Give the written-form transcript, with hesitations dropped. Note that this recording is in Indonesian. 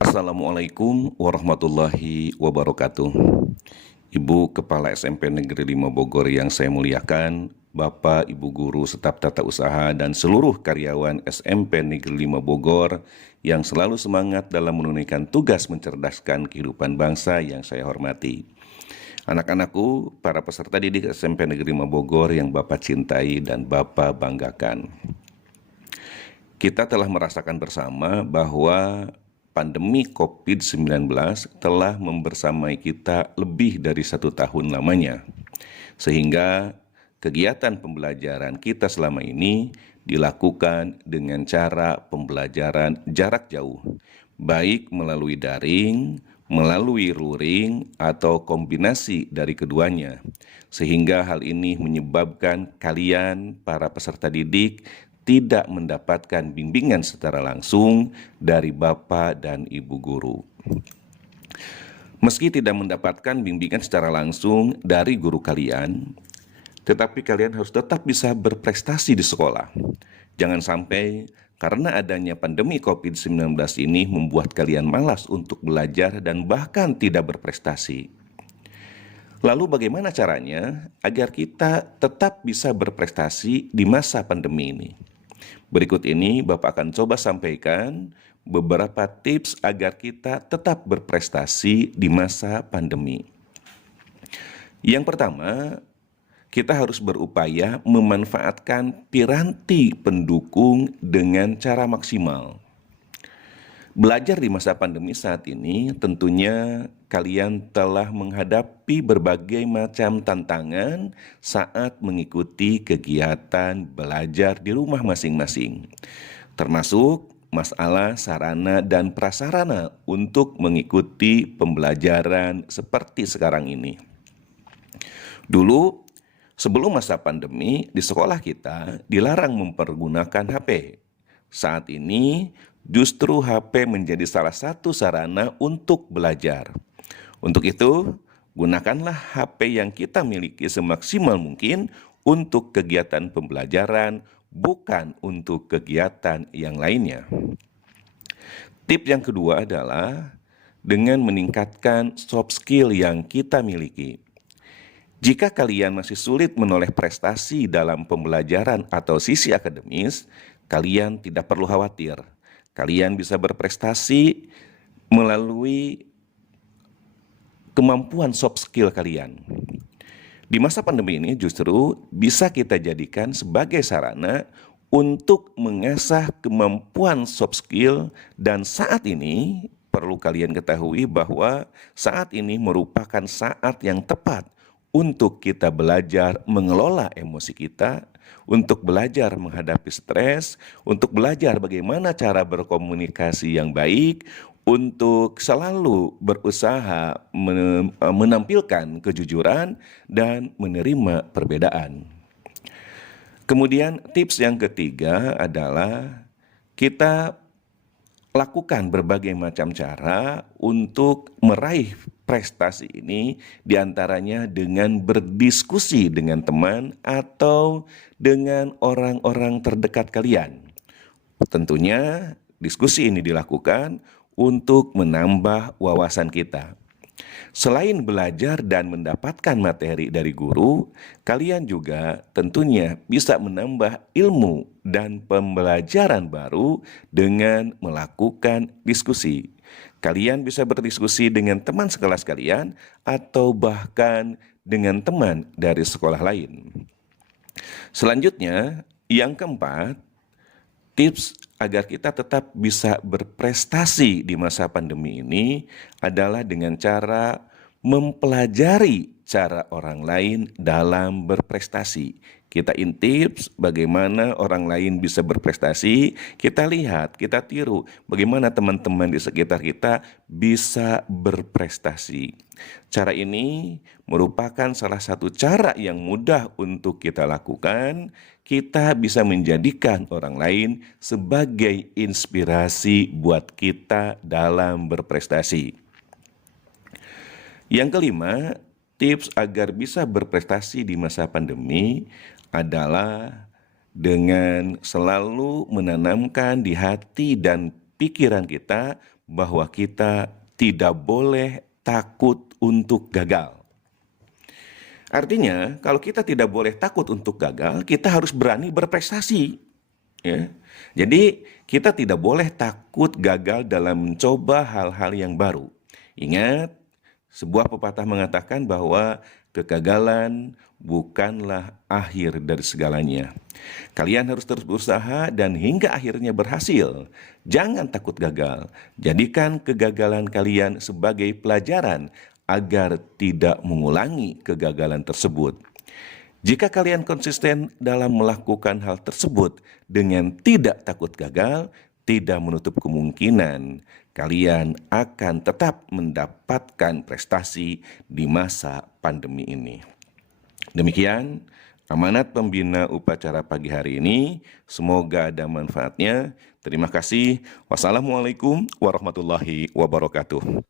Assalamualaikum warahmatullahi wabarakatuh. Ibu Kepala SMP Negeri 5 Bogor yang saya muliakan, Bapak, Ibu Guru, staf tata usaha, dan seluruh karyawan SMP Negeri 5 Bogor yang selalu semangat dalam menunaikan tugas mencerdaskan kehidupan bangsa yang saya hormati. Anak-anakku, para peserta didik SMP Negeri 5 Bogor yang Bapak cintai dan Bapak banggakan. Kita telah merasakan bersama bahwa pandemi COVID-19 telah membersamai kita lebih dari 1 tahun lamanya, sehingga kegiatan pembelajaran kita selama ini dilakukan dengan cara pembelajaran jarak jauh, baik melalui daring, melalui luring, atau kombinasi dari keduanya, sehingga hal ini menyebabkan kalian, para peserta didik, tidak mendapatkan bimbingan secara langsung dari Bapak dan Ibu Guru. Meski tidak mendapatkan bimbingan secara langsung dari guru kalian, tetapi kalian harus tetap bisa berprestasi di sekolah. Jangan sampai karena adanya pandemi COVID-19 ini membuat kalian malas untuk belajar dan bahkan tidak berprestasi. Lalu bagaimana caranya agar kita tetap bisa berprestasi di masa pandemi ini? Berikut ini Bapak akan coba sampaikan beberapa tips agar kita tetap berprestasi di masa pandemi. Yang pertama, kita harus berupaya memanfaatkan piranti pendukung dengan cara maksimal. Belajar di masa pandemi saat ini tentunya kalian telah menghadapi berbagai macam tantangan saat mengikuti kegiatan belajar di rumah masing-masing, termasuk masalah sarana dan prasarana untuk mengikuti pembelajaran seperti sekarang ini. Dulu, sebelum masa pandemi, di sekolah kita dilarang mempergunakan HP. Saat ini, justru HP menjadi salah satu sarana untuk belajar. Untuk itu, gunakanlah HP yang kita miliki semaksimal mungkin untuk kegiatan pembelajaran, bukan untuk kegiatan yang lainnya. Tip yang kedua adalah dengan meningkatkan soft skill yang kita miliki. Jika kalian masih sulit menoleh prestasi dalam pembelajaran atau sisi akademis, kalian tidak perlu khawatir. Kalian bisa berprestasi melalui kemampuan soft skill kalian. Di masa pandemi ini justru bisa kita jadikan sebagai sarana untuk mengasah kemampuan soft skill, dan saat ini perlu kalian ketahui bahwa saat ini merupakan saat yang tepat untuk kita belajar mengelola emosi kita, untuk belajar menghadapi stres, untuk belajar bagaimana cara berkomunikasi yang baik, untuk selalu berusaha menampilkan kejujuran dan menerima perbedaan. Kemudian tips yang ketiga adalah kita lakukan berbagai macam cara untuk meraih prestasi ini, diantaranya dengan berdiskusi dengan teman atau dengan orang-orang terdekat kalian. Tentunya diskusi ini dilakukan untuk menambah wawasan kita. Selain belajar dan mendapatkan materi dari guru, kalian juga tentunya bisa menambah ilmu dan pembelajaran baru dengan melakukan diskusi. Kalian bisa berdiskusi dengan teman sekelas kalian atau bahkan dengan teman dari sekolah lain. Selanjutnya, yang keempat, tips agar kita tetap bisa berprestasi di masa pandemi ini adalah dengan cara mempelajari cara orang lain dalam berprestasi. Kita intip bagaimana orang lain bisa berprestasi, kita lihat, kita tiru bagaimana teman-teman di sekitar kita bisa berprestasi. Cara ini merupakan salah satu cara yang mudah untuk kita lakukan. Kita bisa menjadikan orang lain sebagai inspirasi buat kita dalam berprestasi. Yang kelima, tips agar bisa berprestasi di masa pandemi adalah dengan selalu menanamkan di hati dan pikiran kita bahwa kita tidak boleh takut untuk gagal. Artinya, kalau kita tidak boleh takut untuk gagal, kita harus berani berprestasi. Ya. Jadi, kita tidak boleh takut gagal dalam mencoba hal-hal yang baru. Ingat, sebuah pepatah mengatakan bahwa kegagalan bukanlah akhir dari segalanya. Kalian harus terus berusaha dan hingga akhirnya berhasil. Jangan takut gagal. Jadikan kegagalan kalian sebagai pelajaran agar tidak mengulangi kegagalan tersebut. Jika kalian konsisten dalam melakukan hal tersebut dengan tidak takut gagal, tidak menutup kemungkinan kalian akan tetap mendapatkan prestasi di masa pandemi ini. Demikian amanat pembina upacara pagi hari ini. Semoga ada manfaatnya. Terima kasih. Wassalamualaikum warahmatullahi wabarakatuh.